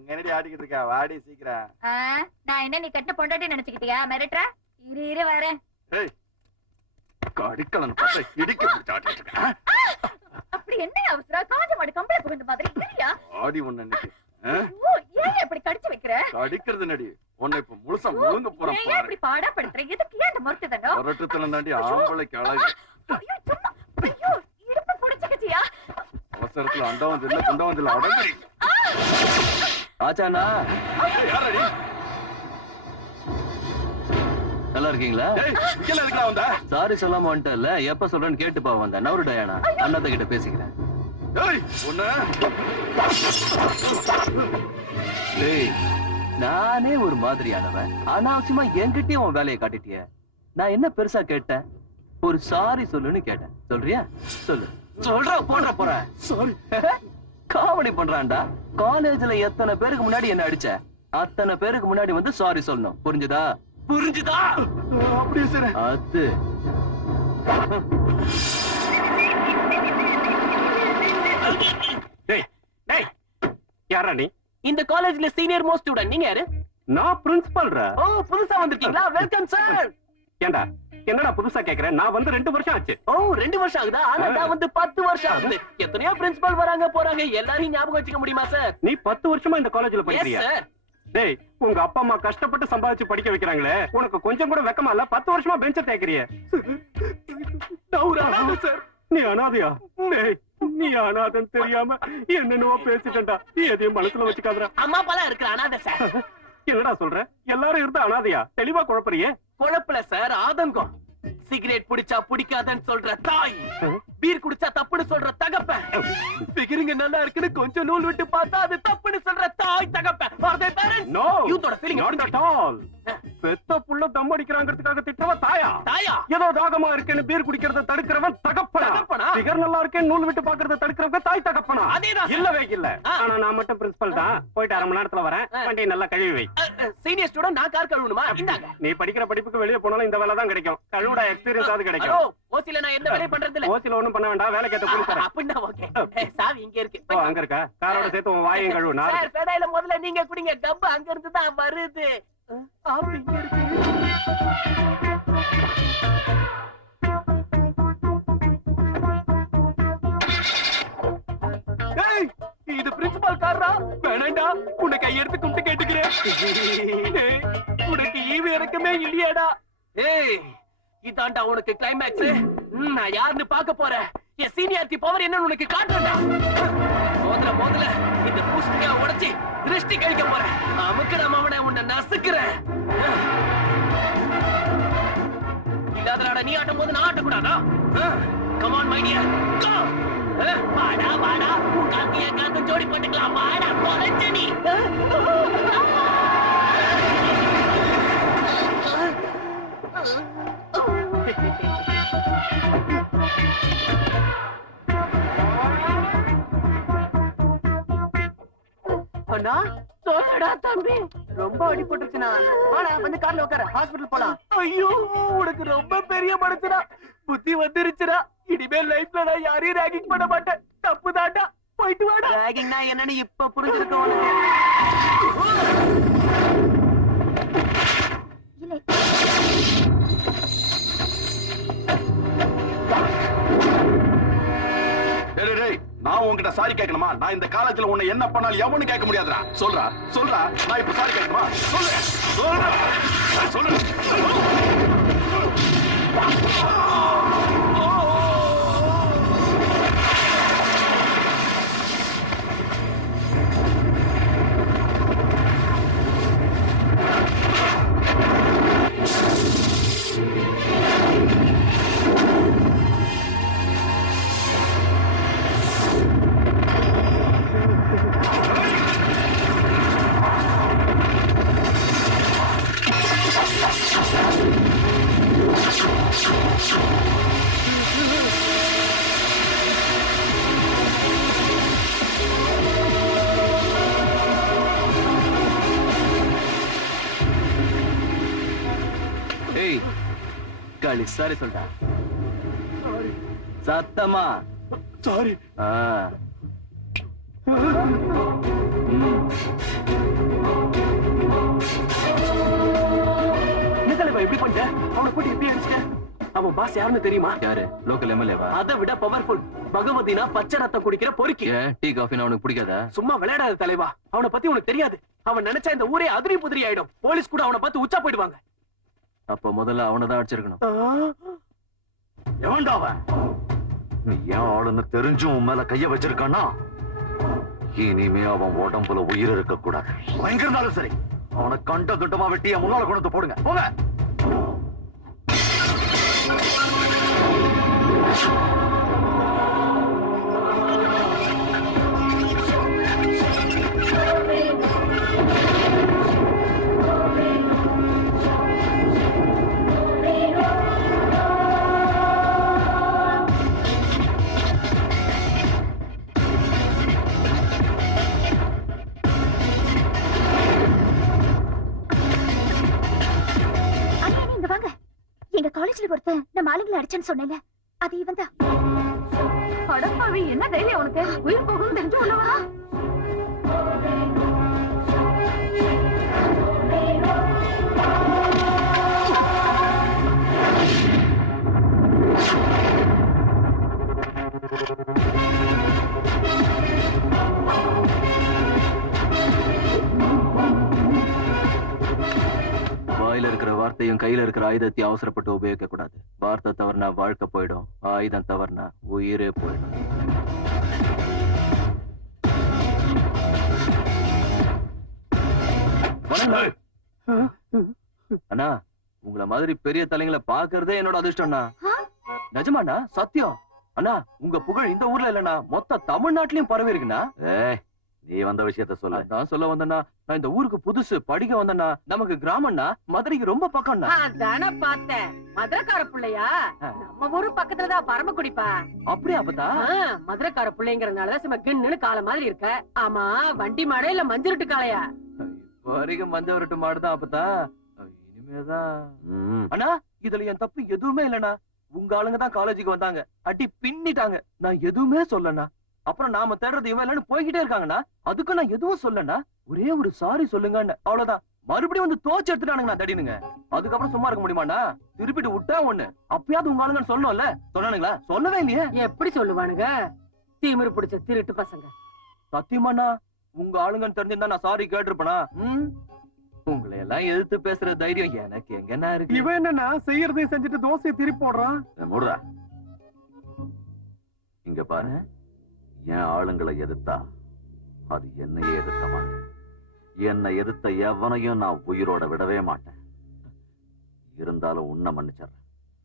அங்க என்னடி ஆடிக்கிட்டு இருக்கா? வாடி சீக்கிரம். நான் என்ன நீ கட்ட பொண்டாட்டி நினைச்சுக்கிட்டியா? மிரட்டுற? இரு வரேன். கடிக்கலன்னு பார்த்தா இடிக்க பிடிச்சு ஆடிட்டு இருக்கேன். அப்படி என்ன அவசரம்? காஞ்ச மாடு கம்பளை புகுந்த மாதிரி இல்லையா? ஆடி ஒண்ணு இன்னைக்கு. ஏன் இப்படி கடிச்சு வைக்கிற? கடிக்கிறது நடி. உன்னை இப்ப முழுசா முழுங்க போறேன். ஏன் இப்படி பாடா படுத்துற? எதுக்கு ஏன் இந்த முரட்டுதனோ? முரட்டுத்தனம் தாண்டி ஆம்பளைக்கு அழகு. ஐயோ சும்மா. ஐயோ இடுப்பு புடிச்சுக்கிச்சியா? அவசரத்துல அண்டவன் இல்ல குண்டவன் இல்ல அடங்கி. ஆச்சானா யாரடி? நல்லா இருக்கீங்களா? இங்கல இருக்கா வந்தா? சாரி சொல்லாம வந்துட்டல. எப்ப சொல்றேன்னு கேட்டு பா வந்தேன். நவரு டயானா அண்ணாத்த கிட்ட பேசிக்கிறேன். நானே ஒரு மாதிரியானவன். அனாவசியமா என்கிட்டயே உன் வேலையை காட்டிட்டிய. நான் என்ன பெருசா கேட்டேன்? ஒரு சாரி சொல்லுன்னு கேட்டேன். சொல்றியா? சொல்லு. சொல்ற போன்ற போறேன். சாரி. காமெடி பண்றான்டா. காலேஜ்ல எத்தனை பேருக்கு முன்னாடி என்ன அடிச்ச? அத்தனை பேருக்கு முன்னாடி வந்து சாரி சொல்லணும். புரிஞ்சுதா? புரிஞ்சுதா? அப்படியே சார். அது யாரா நீ? இந்த காலேஜ்ல சீனியர் மோஸ்ட் ஸ்டூடண்ட். நீங்க யாரு? நான் பிரின்சிபல். ஓ புதுசா வந்திருக்கீங்களா? Welcome sir. ஏண்டா என்னடா புதுசா கேக்குறேன்? நான் வந்து 2 வருஷம் ஆச்சு. ஓ 2 வருஷம் ஆகுதா? ஆனா நான் வந்து 10 வருஷம் ஆகுது. எத்தனையோ பிரின்சிபல் வராங்க போறாங்க. எல்லாரையும் ஞாபகம் வச்சுக்க முடியுமா சார்? நீ 10 வருஷமா இந்த காலேஜ்ல படிக்கிறியா? சார். டேய் உங்க அப்பா அம்மா கஷ்டப்பட்டு சம்பாதிச்சு படிக்க வைக்கிறாங்களே, உனக்கு கொஞ்சம் கூட வெக்கமா இல்ல? 10 வருஷமா பெஞ்ச தேய்க்கிறிய. சார் நீ அனாதையா? டேய் நீ அனாதன் தெரியாம என்னென்னவோ பேசிட்டா. நீ எதையும் மனசுல வச்சுக்காதடா. அம்மா அப்பா இருக்கிற அனாதை சார். என்னடா சொல்ற? எல்லாரும் இருந்தா அனாதையா? தெளிவா குழப்பறியே. குழப்பல சார், ஆதங்கம். சிகரெட் பிடிச்சா பிடிக்காதன்னு சொல்ற தாய், பீர் குடிச்சா தப்புன்னு சொல்ற தகப்பன், பிகரிங்க நல்லா இருக்குன்னு கொஞ்சம் நூல் விட்டு பார்த்தா அது தப்புன்னு சொல்ற தாய் தகப்பன். நோ யூத்தோட ஃபீலிங் நாட் அட் ஆல். பெத்த புள்ள தம் அடிக்கறாங்கிறதுக்காக திட்டவ தாயா? தாயா ஏதோ தாகமா இருக்குன்னு பீர் குடிக்கிறத தடுக்கிறவன் தகப்பனா? பிகர் நல்லா இருக்கேன்னு நூல் விட்டு பாக்குறத தடுக்கிறவங்க தாய் தகப்பனா? அதேதான். இல்லவே இல்ல. ஆனா நான் மட்டும் பிரின்சிபல் தான். போயிட்டு 1/2 மணி நேரத்துல வரேன். வண்டியை நல்லா கழுவி வை. சீனியர் ஸ்டூடண்ட் நான் கார் கழுவணுமா? இந்தாங்க. நீ படிக்கிற படிப்புக்கு வெளிய போனாலும் இந்த வேலை தான் கிடைக்கும். கழுவுடா எக்ஸ்பீரியன்ஸ் ஆது கிடைக்கும். ஓசில நான் எந்த வேலையும் பண்றது இல்ல. ஓசில ஒண்ணும் பண்ண வேண்டாம். வேலை கேட்ட கூலி தரேன். அப்படினா ஓகே. சாவி இங்க இருக்கு. ஓ அங்க இருக்கா? காரோட சேர்த்து உன் வாயையும் கழுவு. நான் சார் பெடாயில முதல்ல நீங்க குடிங்க. டப்பு அங்க இருந்து தான் வருது. ஆப் இங்க இருக்கு. ஏய் இது பிரின்சிபல் காரா? வேணாண்டா. உன்னை கையெடுத்து கும்பிட்டு கேட்டுக்கிறேன். உனக்கு ஈவு இறக்கமே இல்லையாடா? ஏய் இதாண்டா உனக்கு கிளைமேக்ஸ். நான் யாருன்னு பார்க்க போறேன். என் சீனியாரிட்டி பவர் என்னன்னு உனக்கு காட்டுறேன்டா. முதல்ல இந்த பூஸ்டியா உடைச்சி திருஷ்டி கழிக்க போறேன். அமுக்கு நம்ம அவனை உன்னை நசுக்கிறேன். இல்லாதடா நீ ஆட்டும் போது நான் ஆட்டக்கூடாதா? கம் ஆன் மை டியர் கோ. வாடா வாடா உன் காந்திய காந்து ஜோடி போட்டுக்கலாம். வாடா தொலைச்ச நீ. அண்ணா சொல்லுடா தம்பி. ரொம்ப அடிபட்டுருச்சுனா வாடா வந்து கார்ல உட்கார. ஹாஸ்பிடல் போலாம். ஐயோ உனக்கு ரொம்ப பெரிய மனசுடா. புத்தி வந்துருச்சுடா. இனிமேல் லைஃப்ல நான் யாரையும் ராகிங் பண்ண மாட்டேன். தப்புதாண்டா. போயிட்டு வாடா. ராகிங்னா என்னன்னு இப்ப புரிஞ்சிருக்க உனக்கு. நான் உன்கிட்ட சாரி கேட்கணுமா? நான் இந்த காலேஜ்ல உன்னை என்ன பண்ணாலும் எவனு கேட்க முடியாதுடா. சொல்றா சொல்றா. நான் இப்ப சாரி கேட்கணுமா? சொல்லு சொல்றா சொல்லு. களி சாரி சொல்டா. சத்தமா சாரி. தலைவா எப்படி பண்ணிட்ட? அவனை போட்டு எப்படி அடிச்சிட்ட? அவன் பாஸ் யாருன்னு தெரியுமா? யாரு? லோக்கல் எம்எல்ஏவா? அதை விட பவர்ஃபுல். பகவதினா பச்சை ரத்தம் குடிக்கிற பொறுக்கி. டீ காஃபினா அவனுக்கு பிடிக்காதா? சும்மா விளையாடாத தலைவா. அவனை பத்தி உனக்கு தெரியாது. அவன் நினைச்சா இந்த ஊரே அதிரி புதிரி ஆயிடும். போலீஸ் கூட அவனை பார்த்து உச்சா போயிடுவாங்க. அப்ப முதல்ல அவனதான் அடிச்சிருக்கணும். எவன்டா அவன்? நீ ஏன் ஆளுன்னு தெரிஞ்சும் உன் மேல கைய வச்சிருக்கானா? இனிமே அவன் உடம்புல உயிர் இருக்க கூடாது. எங்க இருந்தாலும் சரி அவனை கண்ட துண்டமா வெட்டிய முன்னால கொண்டு போடுங்க. போங்க. காலேஜ்ல ஒருத்தன் நம்ம ஆளுங்களை அடிச்சேன்னு சொன்னேன்ல, அது இவன் தான். அடப்பாவி, என்ன தைரியம் உனக்கு? உயிர் போகும் தெரிஞ்சு உள்ள வரா? வாயில இருக்கிற வார்த்தையும் கையில இருக்கிற ஆயுதத்தையும் அவசரப்பட்டு உபயோகிக்க கூடாது. வார்த்தை தவறுனா வாழ்க்கை போயிடும், ஆயுதம் தவறுனா உயிரே போயிடும். அண்ணா, உங்கள மாதிரி பெரிய தலைங்களை பாக்குறதே என்னோட அதிர்ஷ்டம்ண்ணா. நிஜமாண்ணா, சத்தியம். அண்ணா, உங்க புகழ் இந்த ஊர்ல இல்லண்ணா, மொத்த தமிழ்நாட்டிலயும் பரவி இருக்குண்ணா. நீ வந்த விஷயத்த சொல்ல. நான் சொல்ல வந்தேன்னா, நான் இந்த ஊருக்கு புதுசு, படிக்க வந்தேன்னா. நமக்கு கிராமம்னா மதுரைக்கு ரொம்ப பக்கம்னா. அதான பார்த்தேன். மதுரைக்கார பிள்ளையா? நம்ம ஊரு பக்கத்துலதான் பரமக்குடிப்பா. அப்படியா அப்பதா? மதுரைக்கார பிள்ளைங்கிறதுனாலதான் சும்மா கிண்ணுன்னு காலை மாதிரி இருக்க. ஆமா, வண்டி மாடே இல்ல மஞ்சுருட்டு காளையா? வரைக்கும் மஞ்சள் விரட்டு மாடுதான் அப்பதா. இனிமேதான். அண்ணா, இதுல என் தப்பு எதுவுமே இல்லண்ணா. உங்க ஆளுங்க தான் காலேஜுக்கு வந்தாங்க, அடி பின்னிட்டாங்க. நான் எதுவுமே சொல்லண்ணா. அப்புறம் நாம தேடுறது இவன் இல்லன்னு போய்கிட்டே இருக்காங்கண்ணா. அதுக்கு நான் எதுவும் சொல்லண்ணா. ஒரே ஒரு சாரி சொல்லுங்க, அவ்வளவுதான். மறுபடியும் வந்து தோச்சு எடுத்துட்டானுங்க தடினுங்க. அதுக்கப்புறம் சும்மா இருக்க முடியுமாண்ணா? திருப்பிட்டு விட்டா ஒண்ணு, அப்பயாவது உங்க ஆளுங்கன்னு சொல்லணும்ல. சொன்னானுங்களா? சொல்லவே இல்லையே. எப்படி சொல்லுவானுங்க? திமிரு பிடிச்ச திருட்டு பசங்க. சத்தியமாண்ணா, உங்க ஆளுங்கன்னு தெரிஞ்சிருந்தா நான் சாரி கேட்டிருப்பேனா? உங்களை எல்லாம் எதிர்த்து பேசுற தைரியம் எனக்கு எங்கன்னா இருக்கு. இவன் என்னன்னா செய்யறதையும் செஞ்சுட்டு தோசையை திருப்பி போடுறான். மூடுறா. இங்க பாரு, என் ஆளுங்களை எதிர்த்தா அது என்னையே எதிர்த்த மாதிரி. என்னை எதிர்த்த எவனையும் நான் உயிரோட விடவே மாட்டேன். இருந்தாலும் உன்னை மன்னிச்சிடுறேன்.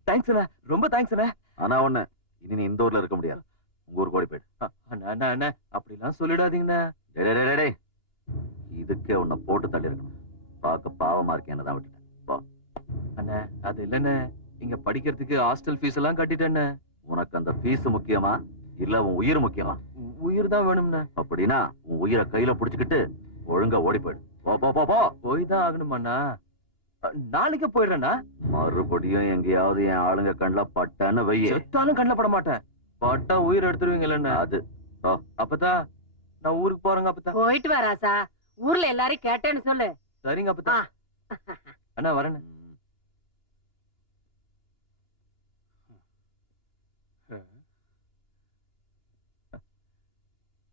தேங்க்ஸ் அண்ணா, ரொம்ப தேங்க்ஸ் அண்ணா. ஆனா ஒண்ணு, இனி நீ இந்த ஊர்ல இருக்க முடியாது. உங்க ஊருக்கு ஓடி போயிடு. அண்ணா அண்ணா, அப்படிலாம் சொல்லிடாதீங்கண்ணா. இதுக்கே உன்னை போட்டு தள்ளி இருக்கணும். பார்க்க பாவமா இருக்கேன், என்னதான் விட்டுட்டேன். அண்ணா, அது இல்லண்ணே, இங்க படிக்கிறதுக்கு ஹாஸ்டல் ஃபீஸ் எல்லாம் கட்டிட்டேன்னு. உனக்கு அந்த ஃபீஸ் முக்கியமா இல்ல உன் உயிர் முக்கியமா? உயிர் தான் வேணும்ண்ணா. அப்படின்னா உன் உயிரை கையில புடிச்சுக்கிட்டு ஒழுங்கா ஓடி போயிடு. போய் தான் ஆகணுமாண்ணா? நாளைக்கு போயிடுறேண்ணா. மறுபடியும் எங்கேயாவது என் ஆளுங்க கண்ணில் பட்டான்னு வைய. செத்தாலும் கண்ணில் பட மாட்டேன். பட்டா உயிர் எடுத்துருவீங்களா? அது அப்பதான் நான் ஊருக்கு போறேங்க. அப்பதான் போயிட்டு வராசா. ஊர்ல எல்லாரும் கேட்டேன்னு சொல்லு. சரிங்க அப்பதான். அண்ணா வரேன்னு.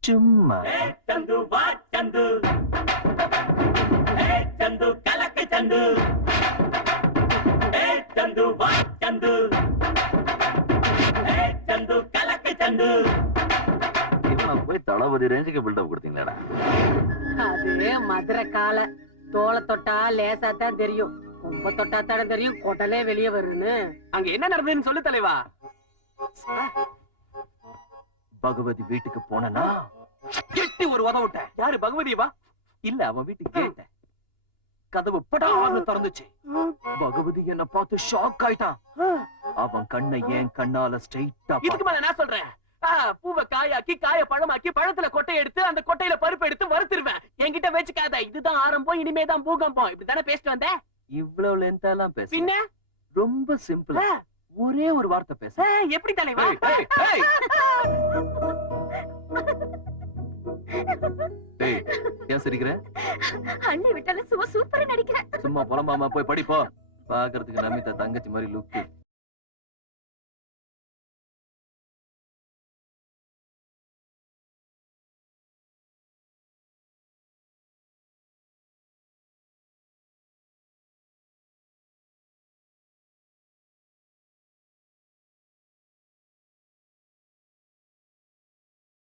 சும்மா சந்து வா சந்து, சந்து கலக்கு சந்து, சந்து வா சந்து, சந்து கலக்கு சந்து. இவனை போய் தளபதி ரேஞ்சுக்கு பில்டப் கொடுத்தீங்களா? அது மதுரை காலை. தோலை தொட்டா லேசாத்தான் தெரியும், ரொம்ப தொட்டாத்தான் தெரியும் கொட்டலே வெளியே வருன்னு. அங்க என்ன நடந்ததுன்னு சொல்லு தலைவா. பகவதி வீட்டுக்கு போனா எட்டி ஒரு உத விட்ட. யாரு பகவதிவா? இல்ல, அவன் வீட்டுக்கு கேட்டேன். கதவு படான்னு திறந்துச்சு. பகவதி என்ன பார்த்து ஷாக் ஆயிட்டான். அவன் கண்ணை என் கண்ணால ஸ்ட்ரைட்டா. இதுக்கு மேல நான் சொல்றேன், பூவை காயாக்கி காய பழமாக்கி பழத்துல கொட்டை எடுத்து அந்த கொட்டையில பருப்பு எடுத்து வறுத்துருவேன். என்கிட்ட வச்சுக்காத. இதுதான் ஆரம்பம், இனிமேதான் பூகம்பம். இப்படித்தானே பேசிட்டு வந்த. இவ்வளவு லென்த்தா எல்லாம் பேச பின்ன ரொம்ப சிம்பிள். ஒரே ஒரு வார்த்தை பேச. எப்படி தலைவா? ஏன் சிரிக்கிற? அண்ணி விட்டாலும் சும்மா சூப்பரா நடிக்கிறேன். சும்மா புலம்பாம போய் படிப்போ. பாக்குறதுக்கு நமிதா தங்கச்சி மாதிரி லுக்கு